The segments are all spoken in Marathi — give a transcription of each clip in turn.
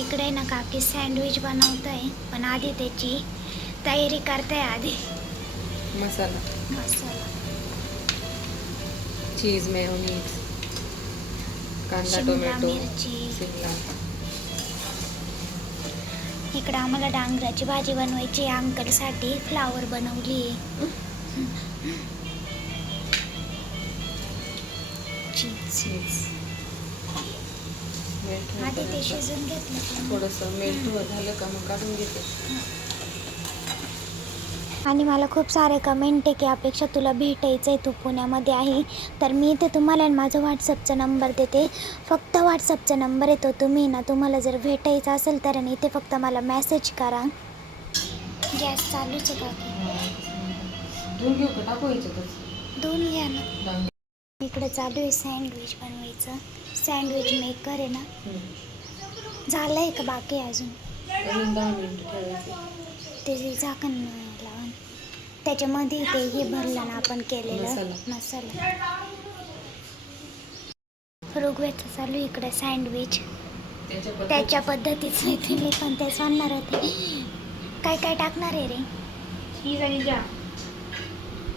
इकडे ना काकी सँडविच बनवत आहे पण आधी त्याची तयारी करताय आधी. मसाला. मसाला. चीज मेयोनीज कांदा टोमॅटो शिमला. इकडे आम्हाला डांगराची भाजी बनवायची अंकलसाठी फ्लावर बनवली चीज चीज आधी ते शिजून घेतलं. पण. थोडंसं मेल्ट झालं का मग काढून घेते. आणि मला खूप सारे कमेंट आहे की अपेक्षा तुला भेटायचं आहे तू पुण्यामध्ये आहे. तर मी इथे तुम्हाला माझा व्हॉट्सअपचा नंबर देते. फक्त व्हॉट्सअपचा नंबर येतो तुम्ही ना तुम्हाला जर भेटायचं असेल तर आणि इथे फक्त मला मेसेज करा. गॅस चालूच आहे का? धुवून घेऊ का? टाकू याच्यातच? दोन घ्या ना. इकडे चालू आहे सँडविच बनवायचं. सँडविच मेकर आहे ना. झालं आहे का बाकी अजून? अजून दहा मिनिटं ठेवायचे. ते झाकण लावून त्याच्यामध्ये ते हे भरलं ना आपण केलेलं मसाला. मसाला. ऋग्वेदचं चालू इकडे सँडविच त्याच्या पद्धत- त्याच्या पद्धतीच नाही मी पण ते सांगणार होते. काय काय टाकणार आहे रे? चीज आणि जाम.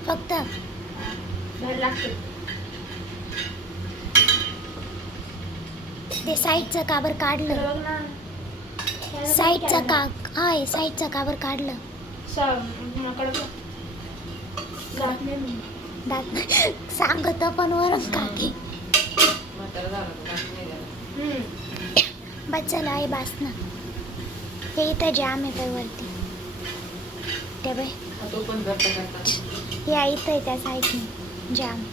फक्त? भर लागते. ते साईडचं काबर काढलं? साईडचं का हाय साईडचं काबर काढलं? दात सांगत पण वरून काकी म्हातारा बस चला आहे बास ना. हे इथं जाम आहे काय वरती. ते बाय या इथं आहे त्या साईडने जाम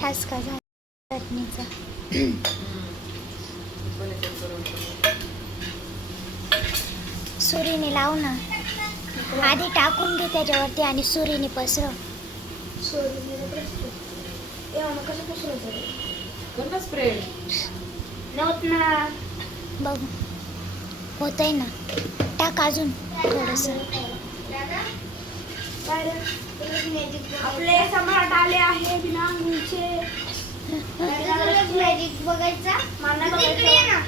ठसका झाला चटणीचा. सुरीने लाव ना. आधी टाकून घे त्याच्यावरती आणि सुरीने पसरव. बघ. होतंय ना. टाक अजून थोडस. आपले सम्राट आले आहे बिना मॅजिक बघायचा. मला बघायचं. ना.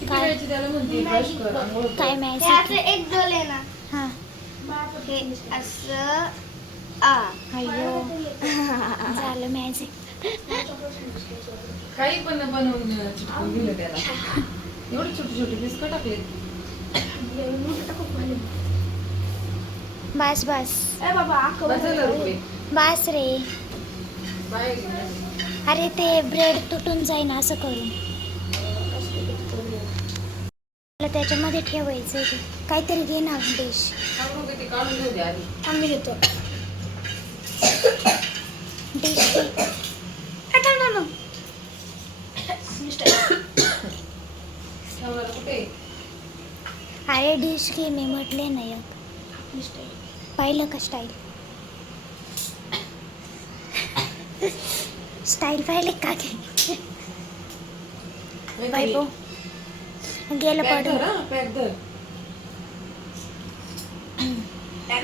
किती वेळची त्याला म्हणते ब्रश कर आंघोळ कर. काय मॅजिक एक डोल आहे ना. हा. हे असं आ. झालं मॅजिक काही पण बनवून चिटकून दिलं त्याला. एवढे छोटे छोटे पीस का टाकले बस ए बाबा अख्खं बस बस रे. अरे ते ब्रेड तुटून जाईन असं करून. मला त्याच्यामध्ये ठेवायचं आहे ते. काहीतरी घे ना डिश. आम्ही घेतो. डिश अरे डिश घे मी म्हटले ना एक पाहिलं का स्टाईल स्टाईल पाहिले का घे गेलं पॅक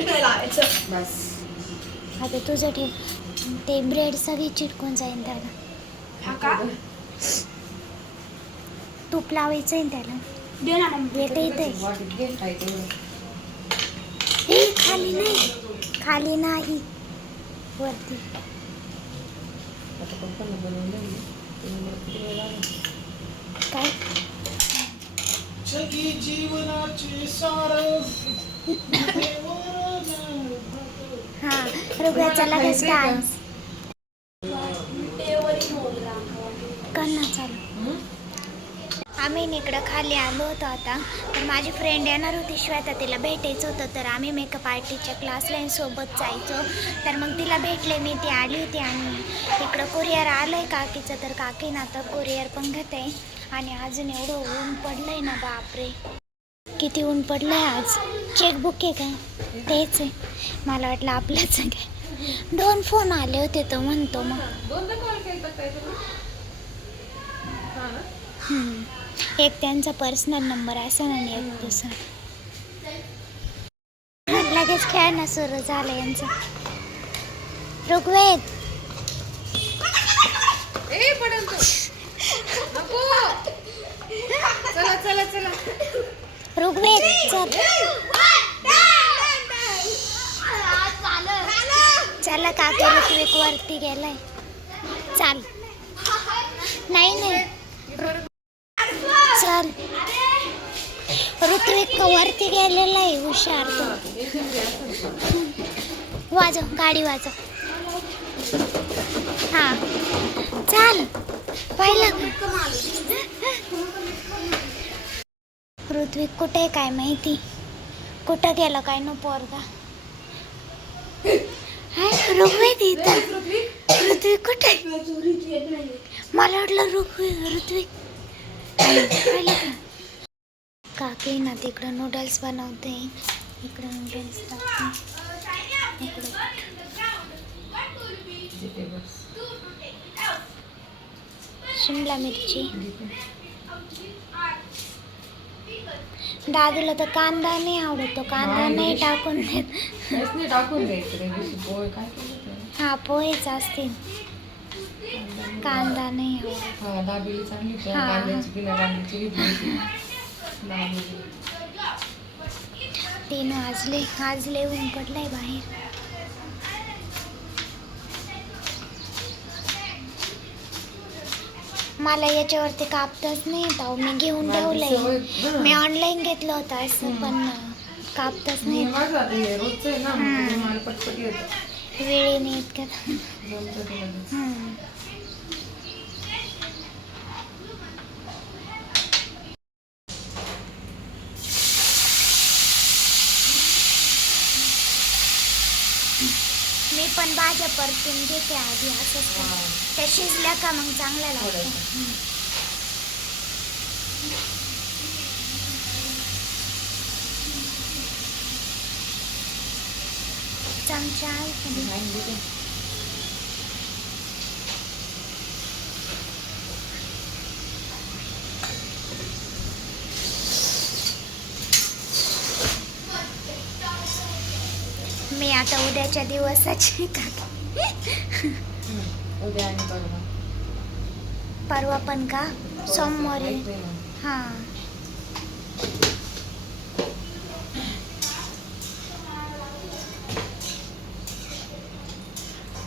धर लावायचं बस. आता तुझं ठेव ते ब्रेड सगळी चिटकून जाईन त्याला. तूप लावायचं आहे त्याला. येते येते वाटीत घे काय तेवढं. हे खाली नाही. खाली नाही. वरती? काय? जगी जीवनाचे सार. हा रुग्याचा लगेच डान्स कर ना चालू हं? आम्ही इकडं खाली आलो होतो आता. तर माझी फ्रेंड येणार होती श्वेता तिला भेटायचं होतं. तर आम्ही मेकअप आर्टिस्टच्या क्लासला सोबत जायचो. तर मग तिला भेटले मी ती आली होती आणि इकडं कुरिअर आलं आहे काकीचं. तर काकीन आता कुरिअर पण घेते आणि अजून एवढं ऊन पडलं आहे ना बापरे. किती ऊन पडलं आहे आज चेकबुक आहे काय तेच आहे. मला वाटलं आपलंच आहे काय. दोन फोन आले होते तो म्हणतो मग. दोनदा एक त्यांचा पर्सनल नंबर असेल आणि एक दुसरा. लगेच खेळणं सुरू झालं यांचं. ऋग्वेद. चला चला चला. ऋग्वेद चल. चला काका ऋत्विक वरती गेलाय. चाल. नाही नाही. चल ऋत्विक वरती गेलेला आहे हुशार तो. वाजव गाडी वाजव. हा. चाल. पहिलं ऋत्विक कुठे आहे काय माहिती? कुठं गेलं काय नो पोरगा? ऋग्वेद इथं ऋत्विक कुठे आहे? मला वाटलं ऋग्वेद ऋत्विक पाहिलं का काकी ना तिकडं नूडल्स बनवते. इकडं नूडल्स टाकते. इकडं. शिमला मिरची. दादूला तर कांदा नाही आवडतो. कांदा नाही टाकून देत. टाकून द्यायचं? हा पोहेच असतील. कांदा नाही आवडत हा दाबेली चांगली होती हा, हा. कांद्याची बिना कांद्याची घेतली होती दाबेली. तीन वाजले आज लय ऊन पडलंय बाहेर मला याच्यावरती कापतच नाही येत अहो मी घेऊन माझी ठेवलंय सवय-. मी ऑनलाईन घेतलं होतं असं पण कापतच मी नाही माझं आता हे रोजचं आहे ना मग हम्म. त्याच्यामुळे मला पटपट येतं वेळेने इतक्यात जमतं ते लगेच. हम्म. मी पण भाज्या परतून घेते आधी असंच हा. त्या शिजल्या का मग चांगल्या लागतं. चमचा आहे का? नाही देते. मी आता उद्याच्या दिवसाची का हम्म. उद्या आणि परवा. परवा पण का? सोमवारी. हा.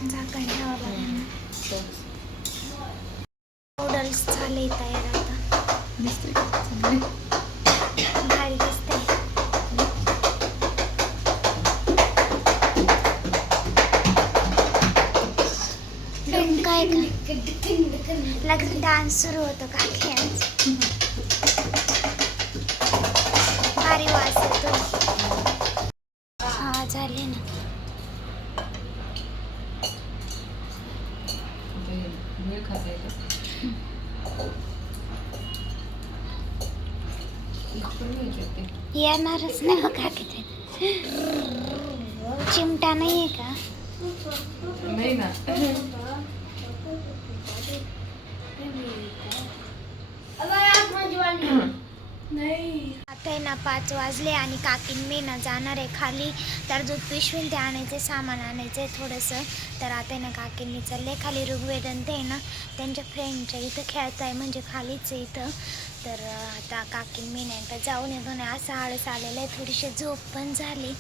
झाकण ठेवा लागेल. नूडल्स झाले तयार आता. लग्न डान्स सुरू होतो का? भारी वास येतो. हा झाले ना. येणारच ना बघा किती चिमटा नाही आहे का नाही ना आता आहे ना पाच वाजले आणि काकीन मी ना जाणार आहे खाली. तर दूध पिशवीन ते आणायचे सामान आणायचं आहे थोडंसं. तर आता आहे ना काकींनी चालले खाली. ऋग्वेदन ते आहे ना त्यांच्या फ्रेंडच्या इथं खेळत आहे म्हणजे खालीच आहे इथं. तर आता काकीन मी नाही एकदा जाऊन येतो नाही असं आळस आलेलं आहे. थोडीशी झोप पण झाली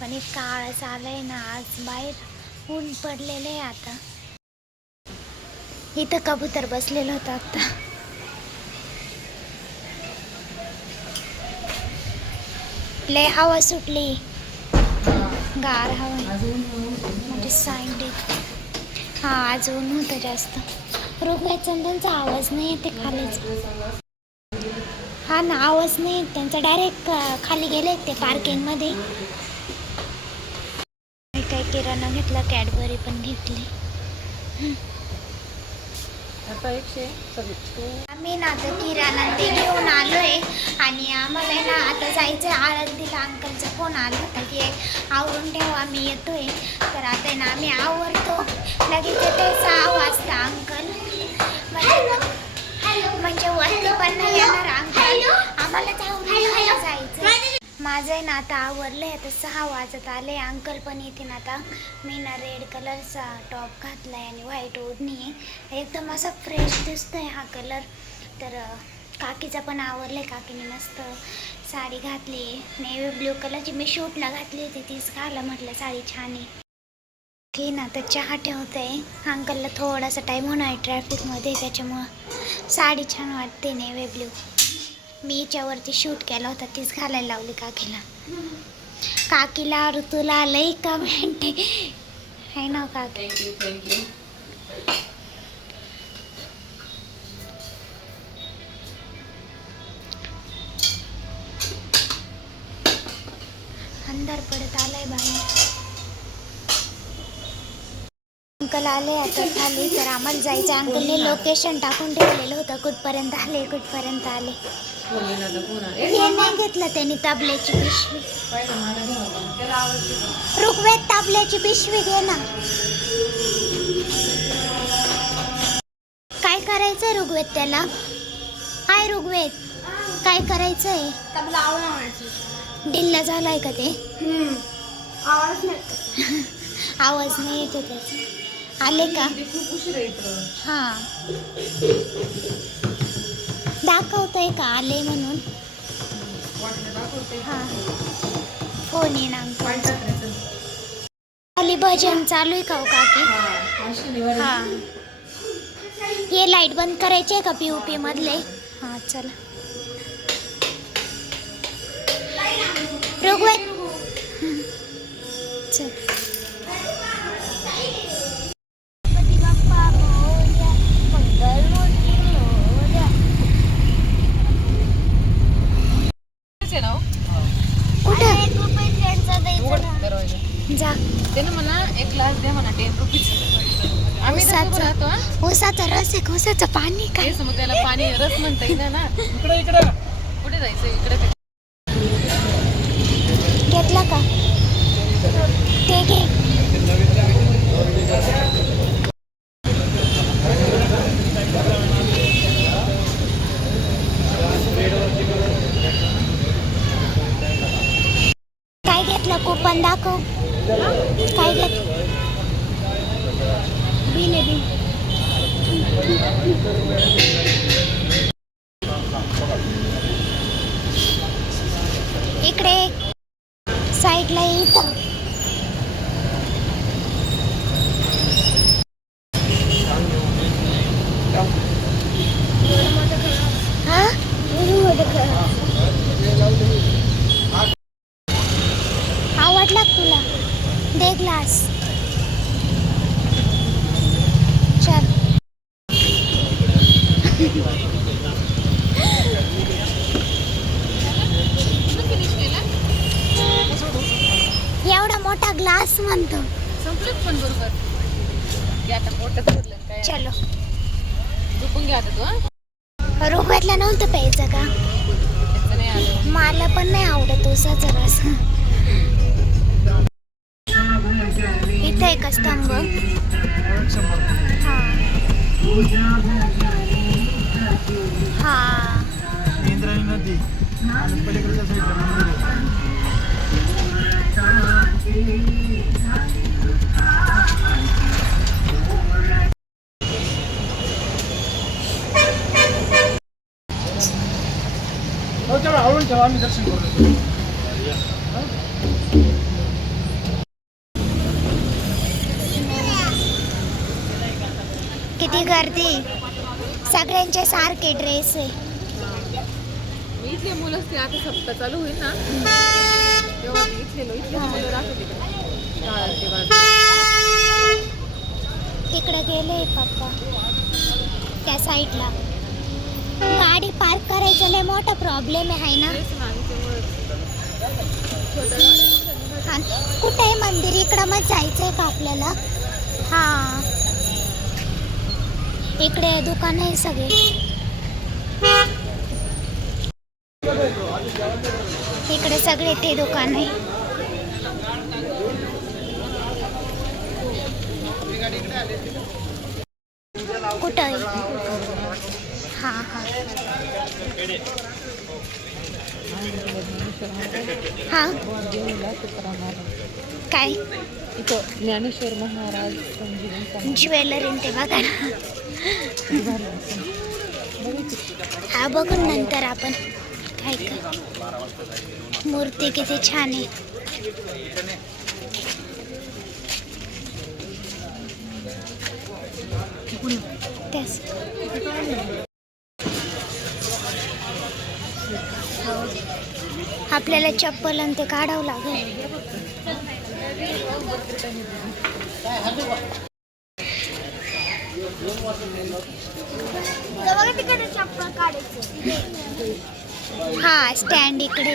पण इतका आळस आलं आहे ना आज बाहेर ऊन पडलेलं आहे आता. इथं कबूतर बसलेलं होतं आता. लय हवा सुटली. गार हवा. म्हणजे साईड हा आज ऊन होतं जास्त. रोगायचा त्यांचा आवाज नाही येते खालीच. हा ना आवाज नाही त्यांचा डायरेक्ट खाली गेले ते पार्किंगमध्ये मी काय किराणा घेतला कॅडबरी पण घेतली. आता एकशे सगळे तू आम्ही ना आता किराणा ते घेऊन आलोय. आणि आम्हाला आहे ना आता जायचं आहे आळंदीला. अंकलचा फोन आला होता की आवरून ठेवा आम्ही येतोय. तर आता आहे ना आम्ही आवरतो. लगेच येते सहा वाजता अंकल. म्हणजे म्हणजे वरती पण नाही येणार अंकल. आम्हाला जायचं माझं आहे ना आता आवरले आता सहा वाजत आले. अंकल पण येते ना आता. मी ना रेड कलरचा टॉप घातलाय आणि व्हाईट ओढणी आहे एकदम असा फ्रेश दिसतोय हा कलर तर काकीचा पण आवरले काकीने मस्त साडी घातली. नेव्ही ब्ल्यू कलरची मी शूटला घातली होती. तीच घाला म्हटलं साडी छान आहे. की ना तर चहा ठेवते. अंकलला थोडासा टाईम होणार आहे ट्रॅफिकमध्ये त्याच्यामुळं साडी छान वाटते नेव्ही ब्ल्यू मी हिच्यावरती शूट केला होता तीच घालायला लावली काकीला. काकीला ऋतूला लई कमेंट आहे ना काकी. अंधार पडत आलाय बाहेर अंकल आले आता खाली तर आम्हाला जायचं अंकलने लोकेशन टाकून ठेवलेलं होतं कुठपर्यंत आले कुठपर्यंत आले. हे नाही घेतलं त्यांनी ताबल्याची पिशवी. ताबल्याची पिशवी घे ना. काय करायचंय ऋग्वेद त्याला? हाय ऋग्वेद काय करायचंय? तबला ढिल्ला झालाय का ते? आवाज नाही आवाज नाही येतो त्याचा. आले का? ते खूप उशीर येतं हा. दाखवतोय का? आले म्हणून. हा. फोन येईन? खाली भजन चालू आहे का हो काकी? हा, हा. लाइट बंद करायचे का पी पी मधले? हा चला. ऋग्वेद चल तेच आहे ना हो? कुठं उघड दरवाजा. जा ते ना मला एक ग्लास द्या म्हणा टेन रुपीज आम्ही तर उसाचं. उभं राहतो हा. ऊसाचा रस आहे ऊसाचं पाणी काय तेच मग त्याला पाणी रस म्हणता येईल ना इकडे इकडे कुठे जायचं इकडे ते. घेतला का ते घे काय घेतलं कुपन दाखव. काय घेत बिल बिल. इकडे. साईडला येतं हा आवडला का तुला दे ग्लास चल एवढा मोठा ग्लास म्हणतो. संपलंच पण बरोबर. घ्या आता पोटात भरलं काय? चलो. झोपून घ्या आता तू हा? रोगातला नव्हतं प्यायचं का? त्याचं नाही आलं. मला पण नाही आवडत ऊसाचा रस इथे एक स्तंभ. हा. हा. इंद्रायणी नदी. आणि पलीकडच्या साईडला मंदिर आहे. ठेवा आम्ही दर्शन किती गर्दी. सगळ्यांचे सारखे ड्रेस आहे. इथले मुलंच ते आता सप्ताह चालू होईल ना? तिकडे गेले पप्पा. त्या साईडला. गाडी पार्क करायचं लय मोठा प्रॉब्लेम आहे ना? कुठे आहे मंदिर? इकडं मग जायचंय का आपल्याला? हा. इकडे दुकान आहे सगळे. इकडे सगळे ते दुकान आहे. कुठं आहे? हा हा. हा. काय? इथं ज्ञानेश्वर महाराज ज्वेलरी ते बघा ना. हा बघून नंतर आपण काय काय मूर्ती किती छान आहे. आपल्याला चप्पल आणि ते काढावं लागेल. हा स्टँड इकडे.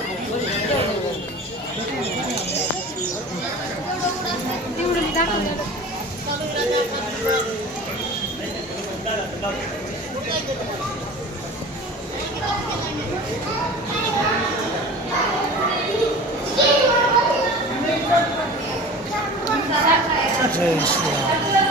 嗯。是的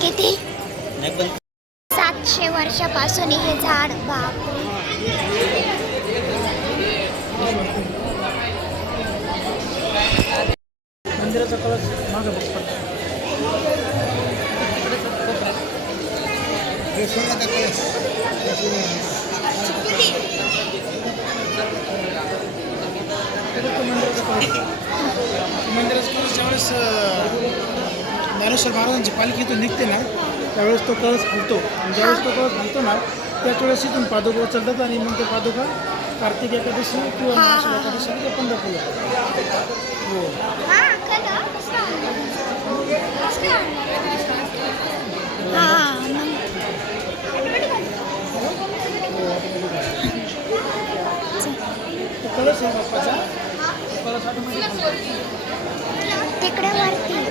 किती? सातशे वर्षापासून हे झाड बापरे. मंदिराचा कळस मागं मंदिराचा कळस मंदिराचा कळस ज्यावेळेस ज्ञानेश्वर महाराजांची पालखी इथून निघते ना त्यावेळेस तो कळस हलतो आणि ज्यावेळेस तो कळस हलतो ना त्याच वेळेस इथून पादुका उचलतात आणि मग ते पादुका कार्तिक एकादशी किंवा हा. एकादशी ते पंढरपूर? हा मग तो कळस आहे बाप्पाचा तो कळस ऑटोमॅटिक तिकडे वरती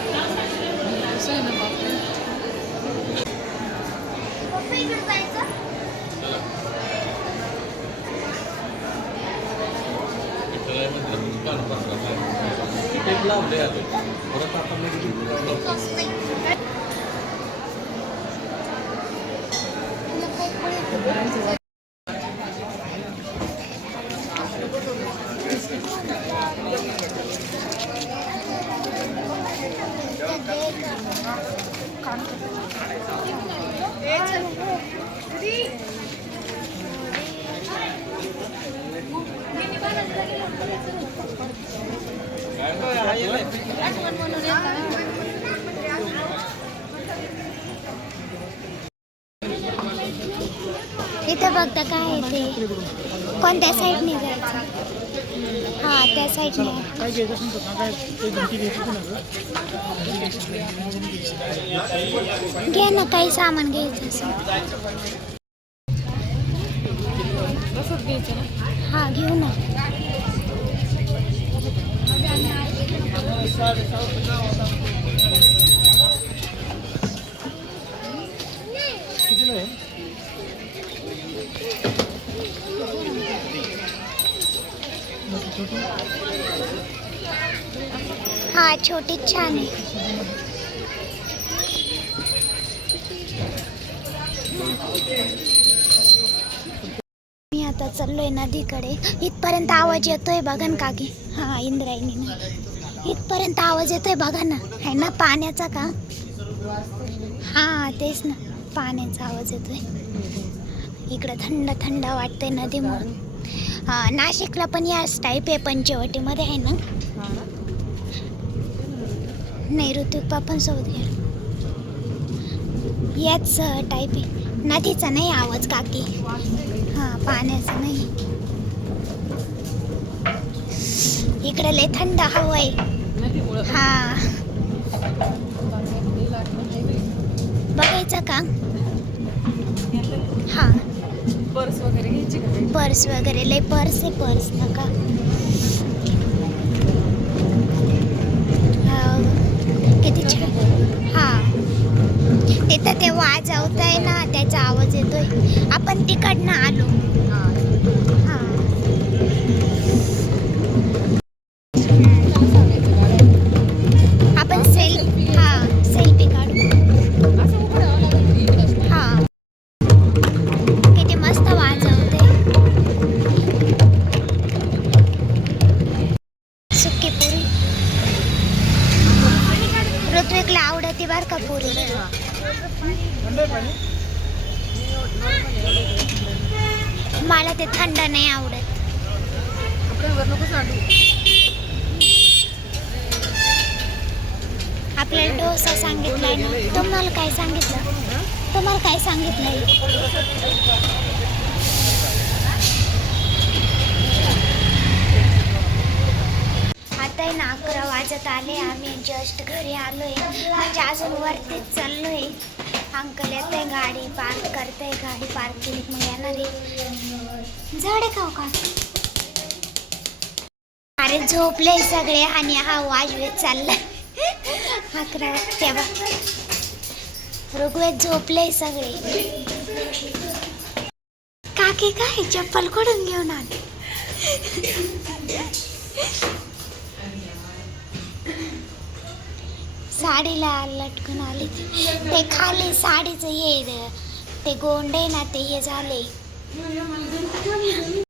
असं आहे ना बापरे पप्पा इकडे जायचं इथं बघता काय आहे ते कोणत्या साईडने जायचं. हा त्या साईडने काय घ्यायचं असेल तर सांगा एक घंटी घ्यायची होती ना घे ना काही सामान घ्यायचं असेल. तसंच घ्यायचं ना हा घेऊ ना. कितीला छोटी हा छोटीच छान आहे. मी आता चाललोय नदीकडे. इथपर्यंत आवाज येतोय बघा ना काकी. हा इंद्रायणी इथपर्यंत आवाज येतोय बघा ना. है ना पाण्याचा का? हा तेच ना. पाण्याचा आवाज येतोय. इकडं थंड थंड वाटतंय नदीमुळे. हा, नाशिकला पण याच टाईप आहे पंचवटीमध्ये आहे ना? नाही ऋतिक पापन सोबत याच टाईप आहे. नदीचा नाही आवाज काकी. हां पाण्याचा नाही. इकडे लय थंड हवा आहे. हा. बघायचं का? हा. पर्स वगैरे घ्यायची का पर्स वगैरे लय पर्स आहे पर्स नका. हा, किती छान. हा. तिथं ते वाजवत आहे ना त्याचा आवाज येतोय. आपण तिकडनं आलो. परत आले. आम्ही जस्ट घरी आलोय. म्हणजे अजून वरतीच चाललोय. अंकल येत आहे गाडी पार्क करते गाडी पार्क केली मग येणार आहे. झाडे खाऊ का? अरे झोपले सगळे आणि हा वाजवेत चाललाय. अकरा तेव्हा ऋग्वेद झोपले सगळे. काकी काय? चप्पल कोडून घेऊन आले. साडीला लटकून आले. ते खाली साडीचं हे ते गोंडे ना ते हे झाले.